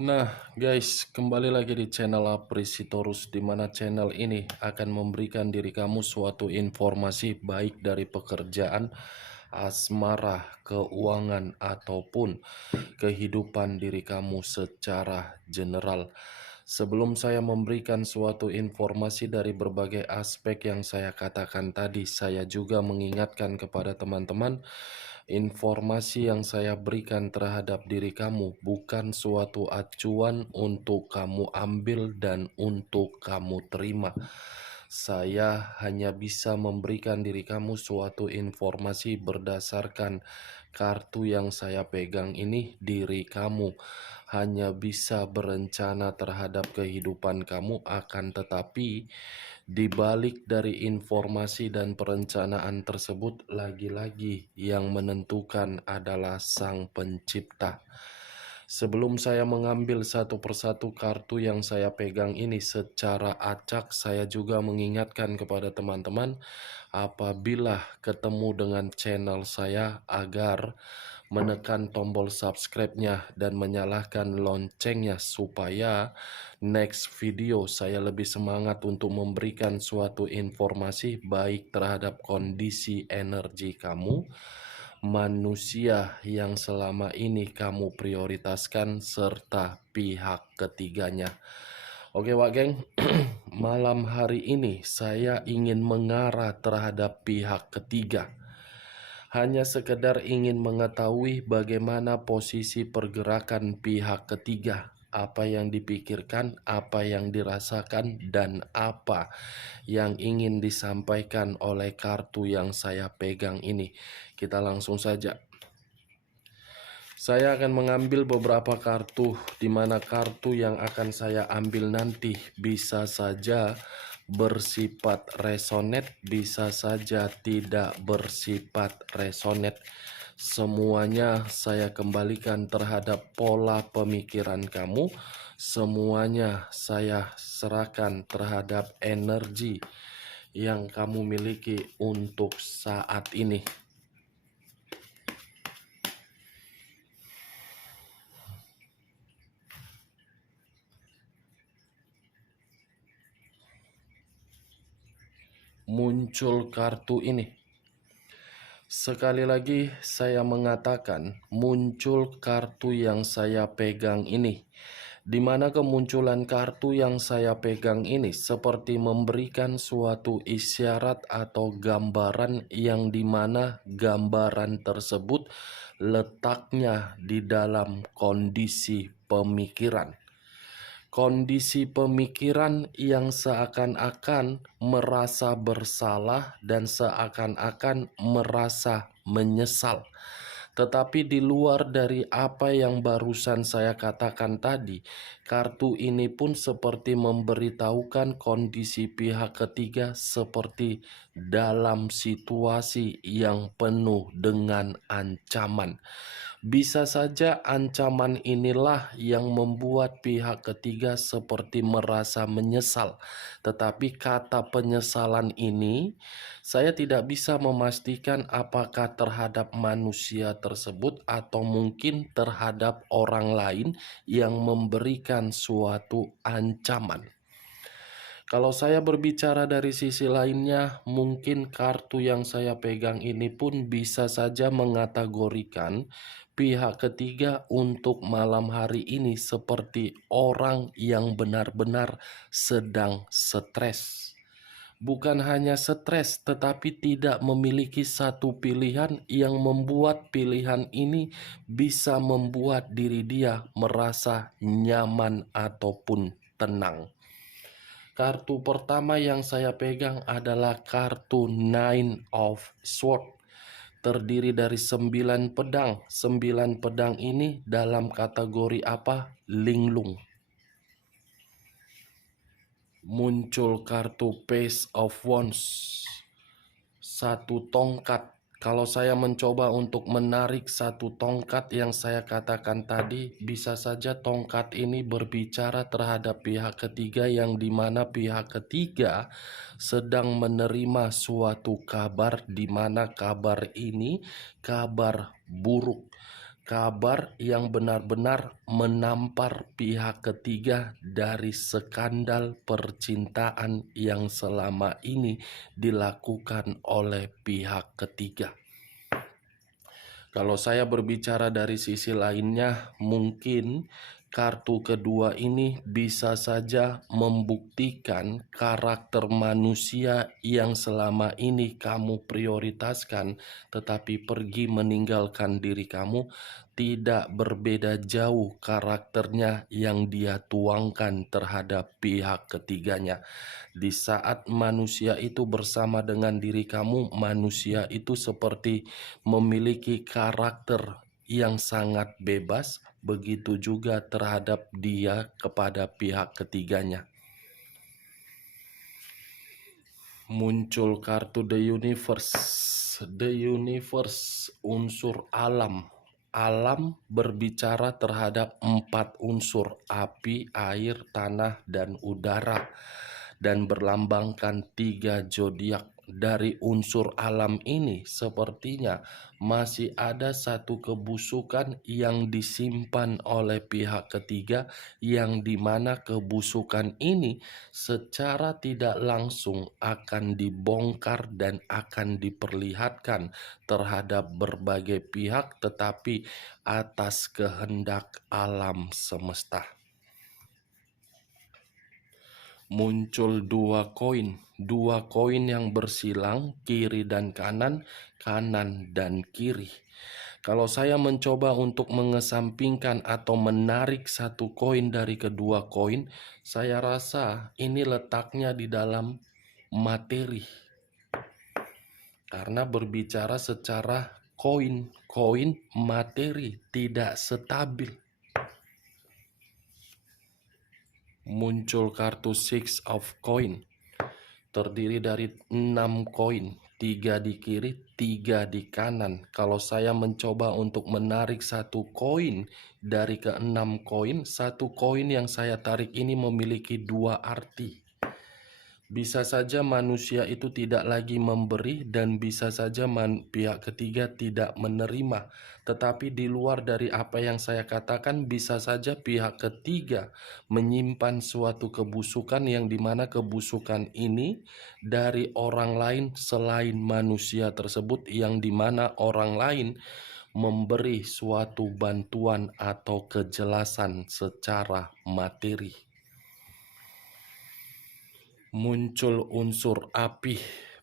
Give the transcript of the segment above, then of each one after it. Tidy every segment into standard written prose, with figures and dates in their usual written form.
Nah, guys, kembali lagi di channel Aprisitorus, di mana channel ini akan memberikan diri kamu suatu informasi baik dari pekerjaan, asmara, keuangan, ataupun kehidupan diri kamu secara general. Sebelum saya memberikan suatu informasi dari berbagai aspek yang saya katakan tadi, saya juga mengingatkan kepada teman-teman, informasi yang saya berikan terhadap diri kamu bukan suatu acuan untuk kamu ambil dan untuk kamu terima. Saya hanya bisa memberikan diri kamu suatu informasi berdasarkan kartu yang saya pegang ini. Diri kamu hanya bisa berencana terhadap kehidupan kamu, akan tetapi di balik dari informasi dan perencanaan tersebut, lagi-lagi yang menentukan adalah Sang Pencipta. Sebelum saya mengambil satu persatu kartu yang saya pegang ini secara acak, saya juga mengingatkan kepada teman-teman, apabila ketemu dengan channel saya, agar menekan tombol subscribe-nya dan menyalakan loncengnya supaya next video saya lebih semangat untuk memberikan suatu informasi baik terhadap kondisi energi kamu, manusia yang selama ini kamu prioritaskan, serta pihak ketiganya. Oke Wak Geng, malam hari ini saya ingin mengarah terhadap pihak ketiga. Hanya sekedar ingin mengetahui bagaimana posisi pergerakan pihak ketiga, apa yang dipikirkan, apa yang dirasakan, dan apa yang ingin disampaikan oleh kartu yang saya pegang ini. Kita langsung saja. Saya akan mengambil beberapa kartu, di mana kartu yang akan saya ambil nanti bisa saja bersifat resonate, bisa saja tidak bersifat resonate. Semuanya saya kembalikan terhadap pola pemikiran kamu. Semuanya saya serahkan terhadap energi yang kamu miliki untuk saat ini. Muncul kartu ini. Sekali lagi saya mengatakan, muncul kartu yang saya pegang ini, di mana kemunculan kartu yang saya pegang ini seperti memberikan suatu isyarat atau gambaran, yang dimana gambaran tersebut letaknya di dalam kondisi pemikiran. Kondisi pemikiran yang seakan-akan merasa bersalah dan seakan-akan merasa menyesal. Tetapi di luar dari apa yang barusan saya katakan tadi, kartu ini pun seperti memberitahukan kondisi pihak ketiga seperti dalam situasi yang penuh dengan ancaman. Bisa saja ancaman inilah yang membuat pihak ketiga seperti merasa menyesal. Tetapi kata penyesalan ini, saya tidak bisa memastikan apakah terhadap manusia tersebut atau mungkin terhadap orang lain yang memberikan suatu ancaman. Kalau saya berbicara dari sisi lainnya, mungkin kartu yang saya pegang ini pun bisa saja mengategorikan pihak ketiga untuk malam hari ini seperti orang yang benar-benar sedang stres. Bukan hanya stres, tetapi tidak memiliki satu pilihan yang membuat pilihan ini bisa membuat diri dia merasa nyaman ataupun tenang. Kartu pertama yang saya pegang adalah kartu Nine of Swords. Terdiri dari 9 pedang. 9 pedang ini dalam kategori apa? Linglung. Muncul kartu Page of Wands. Satu tongkat. Kalau saya mencoba untuk menarik satu tongkat yang saya katakan tadi, bisa saja tongkat ini berbicara terhadap pihak ketiga, yang dimana pihak ketiga sedang menerima suatu kabar, di mana kabar ini kabar buruk. kabar yang benar-benar menampar pihak ketiga dari skandal percintaan yang selama ini dilakukan oleh pihak ketiga. Kalau saya berbicara dari sisi lainnya, mungkin kartu kedua ini bisa saja membuktikan karakter manusia yang selama ini kamu prioritaskan, tetapi pergi meninggalkan diri kamu, tidak berbeda jauh karakternya yang dia tuangkan terhadap pihak ketiganya. Di saat manusia itu bersama dengan diri kamu, manusia itu seperti memiliki karakter yang sangat bebas, begitu juga terhadap dia kepada pihak ketiganya. Muncul kartu The Universe. The Universe, unsur alam. Alam berbicara terhadap 4 unsur: api, air, tanah, dan udara, dan berlambangkan 3 zodiak. Dari unsur alam ini sepertinya masih ada satu kebusukan yang disimpan oleh pihak ketiga, yang dimana kebusukan ini secara tidak langsung akan dibongkar dan akan diperlihatkan terhadap berbagai pihak, tetapi atas kehendak alam semesta. Muncul 2 koin. 2 koin yang bersilang kiri dan kanan, kanan dan kiri. Kalau saya mencoba untuk mengesampingkan atau menarik satu koin dari kedua koin, saya rasa ini letaknya di dalam materi. Karena berbicara secara koin, materi tidak stabil. Muncul kartu Six of Coin, terdiri dari 6 koin, 3 di kiri, 3 di kanan. Kalau saya mencoba untuk menarik satu koin dari ke-6 koin, satu koin yang saya tarik ini memiliki 2 arti. Bisa saja manusia itu tidak lagi memberi, dan bisa saja pihak ketiga tidak menerima. Tetapi di luar dari apa yang saya katakan, bisa saja pihak ketiga menyimpan suatu kebusukan, yang dimana kebusukan ini dari orang lain selain manusia tersebut, yang dimana orang lain memberi suatu bantuan atau kejelasan secara materi. Muncul unsur api,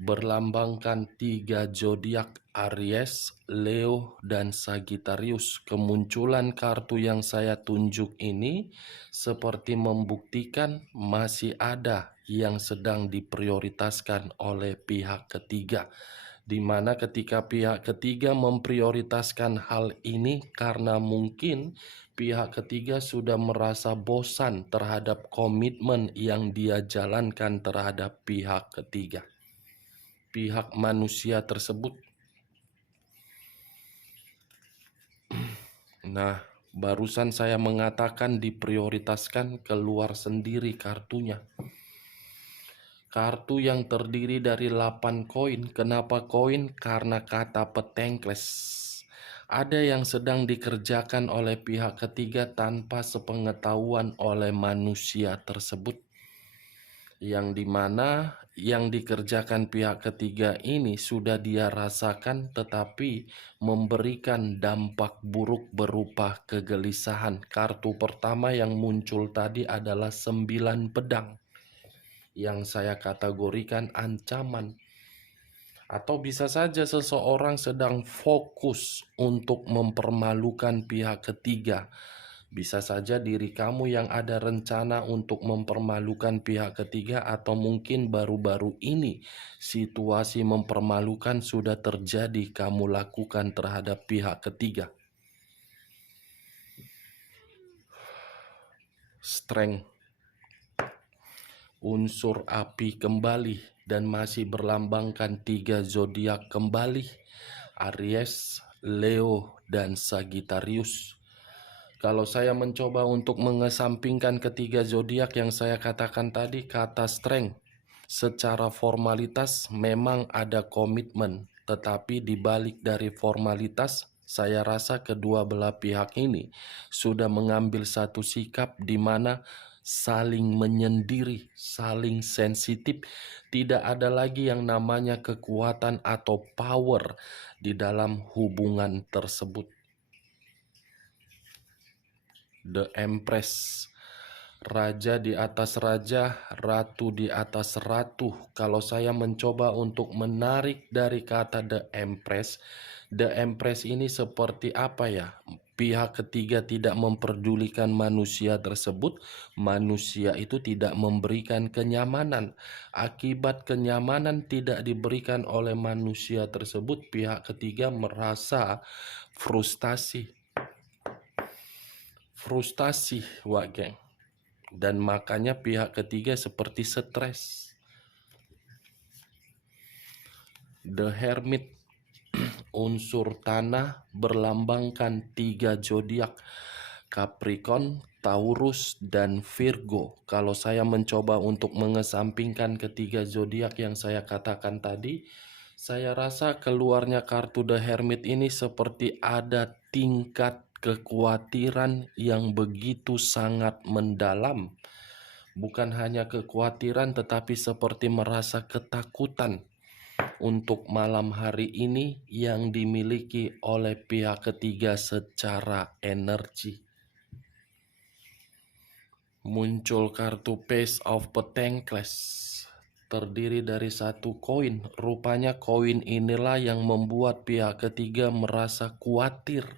berlambangkan 3 zodiak: Aries, Leo, dan Sagittarius. Kemunculan kartu yang saya tunjuk ini seperti membuktikan masih ada yang sedang diprioritaskan oleh pihak ketiga, di mana ketika pihak ketiga memprioritaskan hal ini karena mungkin pihak ketiga sudah merasa bosan terhadap komitmen yang dia jalankan terhadap pihak ketiga, pihak manusia tersebut. Nah, barusan saya mengatakan diprioritaskan, keluar sendiri kartunya. Kartu yang terdiri dari 8 koin. Kenapa koin? Karena kata petengkles. Ada yang sedang dikerjakan oleh pihak ketiga tanpa sepengetahuan oleh manusia tersebut, yang dimana yang dikerjakan pihak ketiga ini sudah dia rasakan, tetapi memberikan dampak buruk berupa kegelisahan. Kartu pertama yang muncul tadi adalah 9 pedang, yang saya kategorikan ancaman. Atau bisa saja seseorang sedang fokus untuk mempermalukan pihak ketiga. Bisa saja diri kamu yang ada rencana untuk mempermalukan pihak ketiga, atau mungkin baru-baru ini situasi mempermalukan sudah terjadi kamu lakukan terhadap pihak ketiga. Strength, unsur api kembali, dan masih berlambangkan 3 zodiak kembali: Aries, Leo, dan Sagittarius. Kalau saya mencoba untuk mengesampingkan ketiga zodiak yang saya katakan tadi, kata strength, secara formalitas memang ada komitmen, tetapi di balik dari formalitas Saya rasa kedua belah pihak ini sudah mengambil satu sikap di mana saling menyendiri, saling sensitif. Tidak ada lagi yang namanya kekuatan atau power di dalam hubungan tersebut. The Empress. Raja di atas raja, ratu di atas ratu. Kalau saya mencoba untuk menarik dari kata The Empress ini seperti apa ya? Pihak ketiga tidak memperdulikan manusia tersebut, manusia itu tidak memberikan kenyamanan. Akibat kenyamanan tidak diberikan oleh manusia tersebut, pihak ketiga merasa frustasi. Frustasi, Wak Geng. Dan makanya pihak ketiga seperti stres. The Hermit, unsur tanah berlambangkan 3 zodiak, Capricorn, Taurus, dan Virgo. Kalau saya mencoba untuk mengesampingkan ketiga zodiak yang saya katakan tadi, saya rasa keluarnya kartu The Hermit ini seperti ada tingkat kekhawatiran yang begitu sangat mendalam. Bukan hanya kekhawatiran tetapi seperti merasa ketakutan untuk malam hari ini yang dimiliki oleh pihak ketiga secara energi. Muncul kartu Page of Pentacles, terdiri dari satu koin. Rupanya koin inilah yang membuat pihak ketiga merasa khawatir.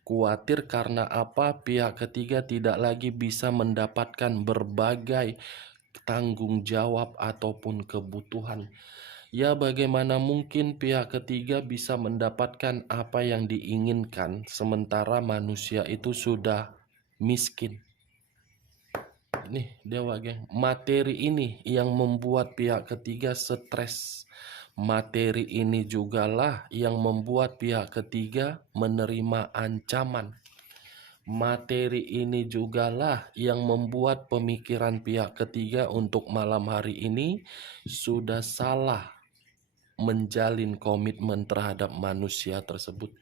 Khawatir karena apa? Pihak ketiga tidak lagi bisa mendapatkan berbagai tanggung jawab ataupun kebutuhan. Ya, bagaimana mungkin pihak ketiga bisa mendapatkan apa yang diinginkan sementara manusia itu sudah miskin? Nih, Dewa Geng, materi ini yang membuat pihak ketiga stres. Materi ini jugalah yang membuat pihak ketiga menerima ancaman. Materi ini jugalah yang membuat pemikiran pihak ketiga untuk malam hari ini sudah salah menjalin komitmen terhadap manusia tersebut,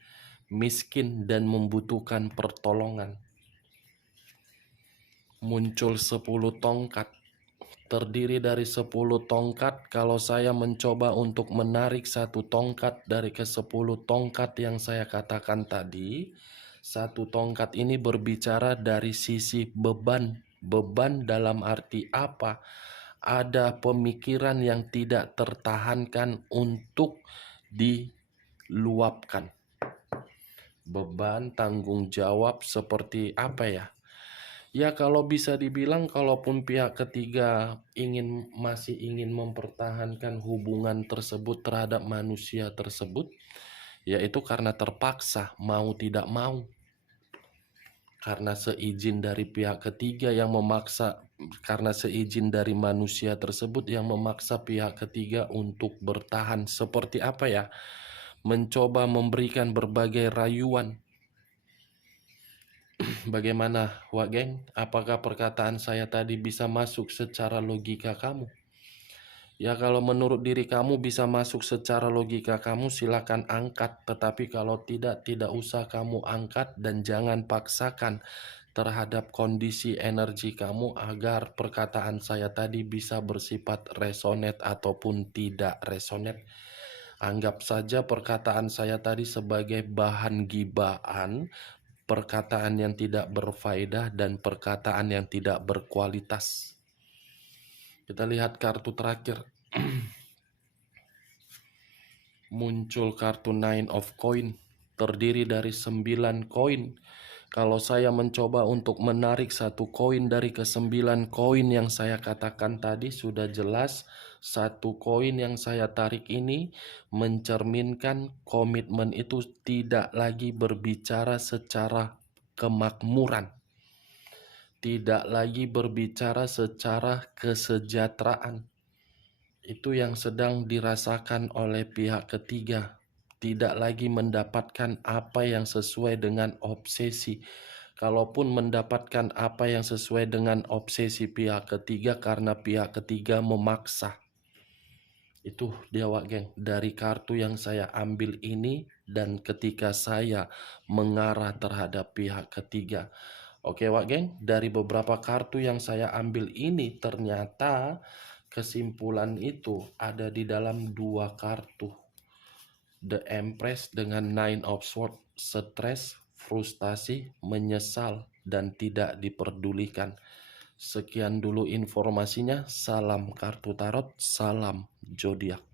miskin dan membutuhkan pertolongan. Muncul 10 tongkat, terdiri dari 10 tongkat. Kalau saya mencoba untuk menarik satu tongkat dari ke-10 tongkat yang saya katakan tadi, satu tongkat ini berbicara dari sisi beban. Beban dalam arti apa? Ada pemikiran yang tidak tertahankan untuk diluapkan. Beban tanggung jawab seperti apa ya? Ya, kalau bisa dibilang kalaupun pihak ketiga masih ingin mempertahankan hubungan tersebut terhadap manusia tersebut, yaitu karena terpaksa, mau tidak mau. Karena seizin dari pihak ketiga yang memaksa, karena seizin dari manusia tersebut yang memaksa pihak ketiga untuk bertahan. Seperti apa ya? Mencoba memberikan berbagai rayuan. Bagaimana, Wak Geng? Apakah perkataan saya tadi bisa masuk secara logika kamu? Ya, kalau menurut diri kamu bisa masuk secara logika kamu, silakan angkat. Tetapi kalau tidak usah kamu angkat dan jangan paksakan terhadap kondisi energi kamu agar perkataan saya tadi bisa bersifat resonate ataupun tidak resonate. Anggap saja perkataan saya tadi sebagai bahan gibaan, perkataan yang tidak berfaedah dan perkataan yang tidak berkualitas. Kita lihat kartu terakhir. Muncul kartu Nine of Coin, terdiri dari 9 koin. Kalau saya mencoba untuk menarik satu koin dari ke-9 koin yang saya katakan tadi, sudah jelas satu koin yang saya tarik ini mencerminkan komitmen itu tidak lagi berbicara secara kemakmuran, tidak lagi berbicara secara kesejahteraan. Itu yang sedang dirasakan oleh pihak ketiga. Tidak lagi mendapatkan apa yang sesuai dengan obsesi. Kalaupun mendapatkan apa yang sesuai dengan obsesi pihak ketiga, karena pihak ketiga memaksa. Itu dia Wak geng, dari kartu yang saya ambil ini dan ketika saya mengarah terhadap pihak ketiga. Oke Wak geng, dari beberapa kartu yang saya ambil ini ternyata kesimpulan itu ada di dalam dua kartu. The Empress dengan Nine of Swords, stres, frustasi, menyesal, dan tidak diperdulikan. Sekian dulu informasinya. Salam kartu tarot, salam zodiak.